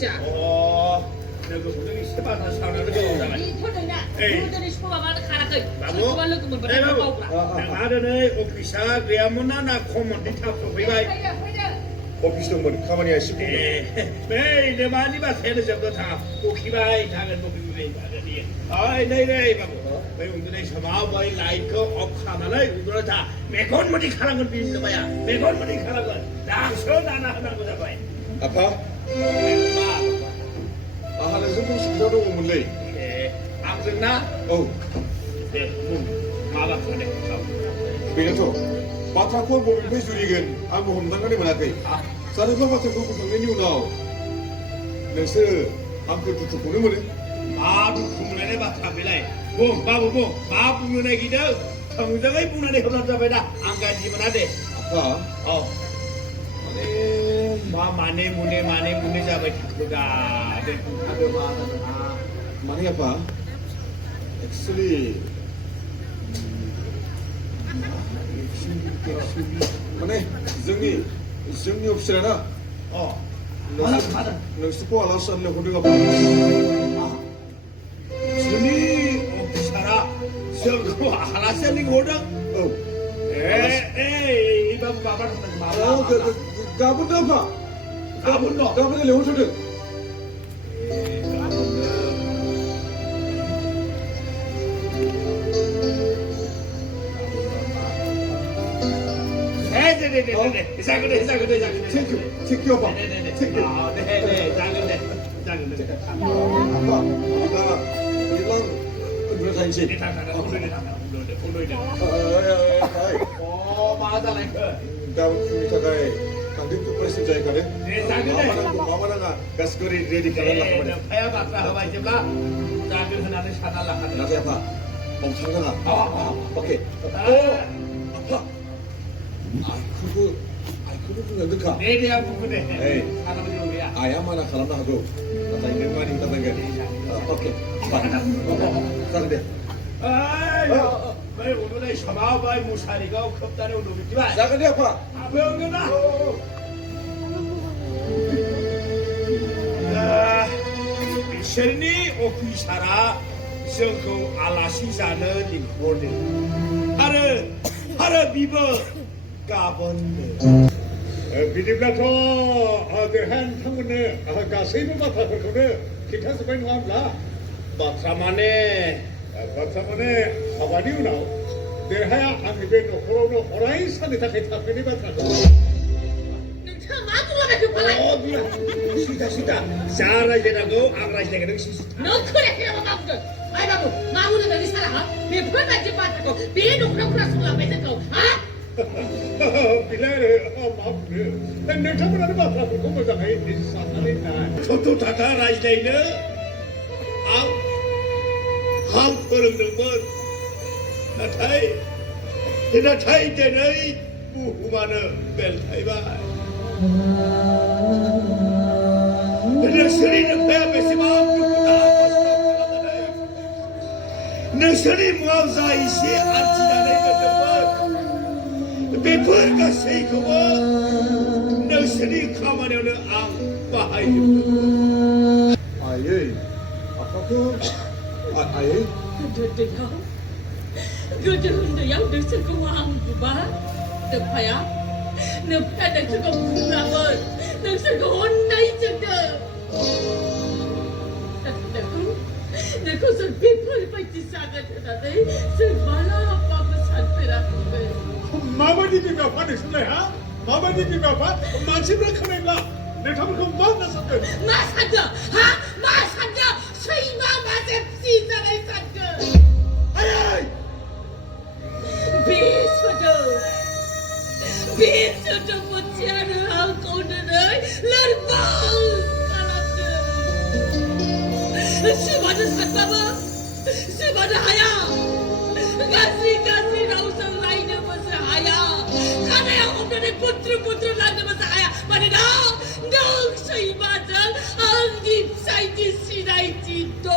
샤. 내가 분명히 세바나 사나를 배우잖아. 이 토들냐? 토들이 슈퍼마마드 가라kai. 바보. 슈퍼마르 그물 에 바보. 바보. 나는 오피샤 그야무나 나 코먼디 탑도 비바이. 오피스 동문 가만히 하시고 네, 내 많이 봐세는 정도 다 오키바이 작은 목이 바다니. 아이, 네, 바보. 왜 운전에 서마와이 라이크 업카마나 운전을 다 매건머리 가는 걸 믿는 거야. 매건머리 가는 걸. 나서 나나 하는 거다 봐요. 아파? 하는 성공식 기사도 오물래 암승나? 네, 마바토네. 그래서 바타콜 보면 배수리근 아무 험상간에 만났대 사르파 바타 보고 경련이 우나오 넥스 암크 두투 보는 거네 마부 부문에 바타빌라이 마부 부문에 기도 정정의 부문에 협업자배다 안 가지면 하대 아파? 마네 문에 잡아야 그가 내 부탁을 말하는 많이 아파? 엑스리 만에 정리 없으려나? 맞아 넥스 코 알아서 호두가 준이 오피사라 저거 알아서는 거다 에이 이번 마바는 마바 가분도 아파 가분도 레오초든 네네네네 작은데 체크 아파 네네네 체크 네네 작은데 아빠 일랑 누나 사인지 맞아네 다음 타가에 강등도 프레스 자이 가래 네 작은데 마마나가 가스거리 레디 가라 네 파야 바트라 하바 이제가 작은 하나는 사달라 하네 나서 아파 상가가 오케이 아파 아이쿠도 연득하 네대야 부분에 에이 사람이 오야 아야마나 가람나 하고 나타 있는 말이 있다는 오케이 가는데 왜 오늘의 샤마바이 무사리가 없다네 오늘 믿지마 작은데 아파 병근아 미셸니 오피사라 성공 알라시사는 링코드 하르 비버 가본드 비디블라토 대한ทั้งหมด 가세이브 바타코네 기타스 바인 함라 바트라마네 하바니우나 대하야 아니베노 코로노 호라이산에 타케타페니 바타코 시다 자라제라고 아라제가 시시 너 그래 해봐 바보. 아이 바보. 마무리 너희 살아. 내 벌받지 마고. 내 놓고 술라 뺏고. 빌레 마프르 내 처음으로 바타코 공부장 해 사사리나 저도 다다라이제는 한 걸음들면 나타이 되는 무후마는 벨타이바 너스리는 배앞에서 마음 죽고 너스리 무함사이시 안지나네 것들은 베풀가 세이코고 너스리 가만히 오는 앙바하이유 아예 아파도 아예 그저 양 늙을 거 왕구 봐. 늙파야. 늙파 늙을 거 불나면 늙을 거 혼나 있잖아. 늙고 술 비풀 받지 싸가지다네. 술 말아 바보 산패라고. 마마디비가 화내실래야? 마마디비가 마침을 커내가 내 잡을 건 만났었대 마산다. 마산다. 수이마 마세 시장을 산다. 비서도 못지않은 한꺼번에 런봉 깔았네. 수많은 산바바 수많은 하야 가시 라우성 라이는 것을 하야 가나야 없는 부트로 라는 것을 하야 말이다 넉서이 맞은 안깁 사이지 시나이지도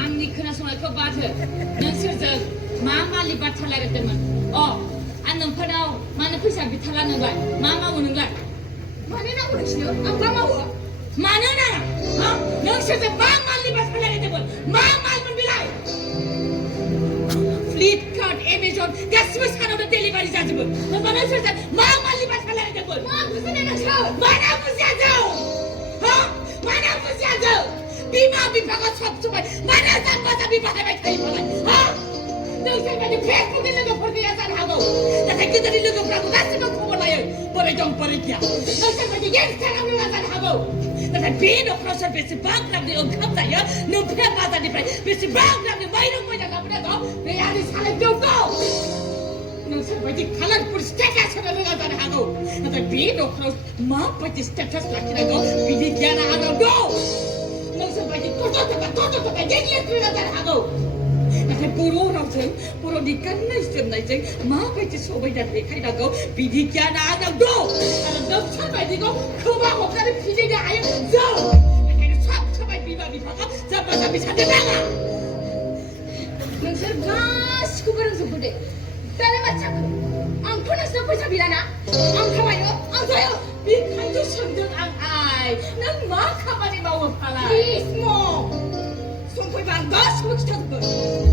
Amni kena sungai ke batu. Nang sejak mama libat रायलायदोंमोन आं नोंफोरनाव मानो फैसा बिथाला नोंलाय मा मावो नोंलाय मानो नांगौ नोंसिनो आं मा मावो मानो नाङा नोंसोरजों मा मालनि बाथ्रा रायलायदोंमोन मा मालमोन बेलाय फ्लिपकार्ट एमेजन गासिबो सानावनो डेलिभारि जाजोबो होमबा नोंसोरजों मा मालनि बाथ्रा रायलायदोंमोन मा बुजिनो नोंसोर मानो बुजिया जों मानो बुजिया जों बिमा बिफाखौ सब समाय मानो जाम्बा जाम्बि बाहायबाय थायो फालाय नोंसोर बायदि फेसबुकनि लोगोफोर गैया जानो हागौ नाथाय गोदोनि लोगोफ्राबो गासिबो खबर लायो बोरै दं बोरै गैया नोंसोर बायदि इन्सटाग्राम रोङा जानो हागौ नाथाय बे न'खराव सोर बेसेबां ग्रामनि ओंखाम जायो नोंफोरा बाजारनिफ्राय बेसेबां ग्रामनि माइरं बायना लाबोनांगौ बे आंनि सालायनायाव दं नोंसोर बायदि कालारफुल स्टेटास होनो रोङा जानो हागौ नाथाय बे न'खराव माबायदि स्टेटास लाखिनांगौ बिनि गियाना आंनाव दं नोंसोर बायदि थथ' इंलिस रोङा जानो हागौ नाथाय बर' रावजों बर'नि गाननाय जोमनायजों माबायदि समायना देखायनांगौ बिनि गियाना आंनाव दं आरो नोंसोर बायदिखौ खोमा हमनानै फिदिंनो हायो जों बेखायनो सब समाय बिमा बिफाखौ जाम्बा जाम्बि साननो नाङा नोंसोर गासिखौबो रोंजोबगौ दे दालाय मा जाखो आंथ' नोंसोरनाव फैसा बिलाना आं खामायो आं जायो बेखायनो सोंदों आं आइ नों मा खामानि मावो फालाय प्लिज मम सम फैबा आं गासिखौबो खिथाजोबगोन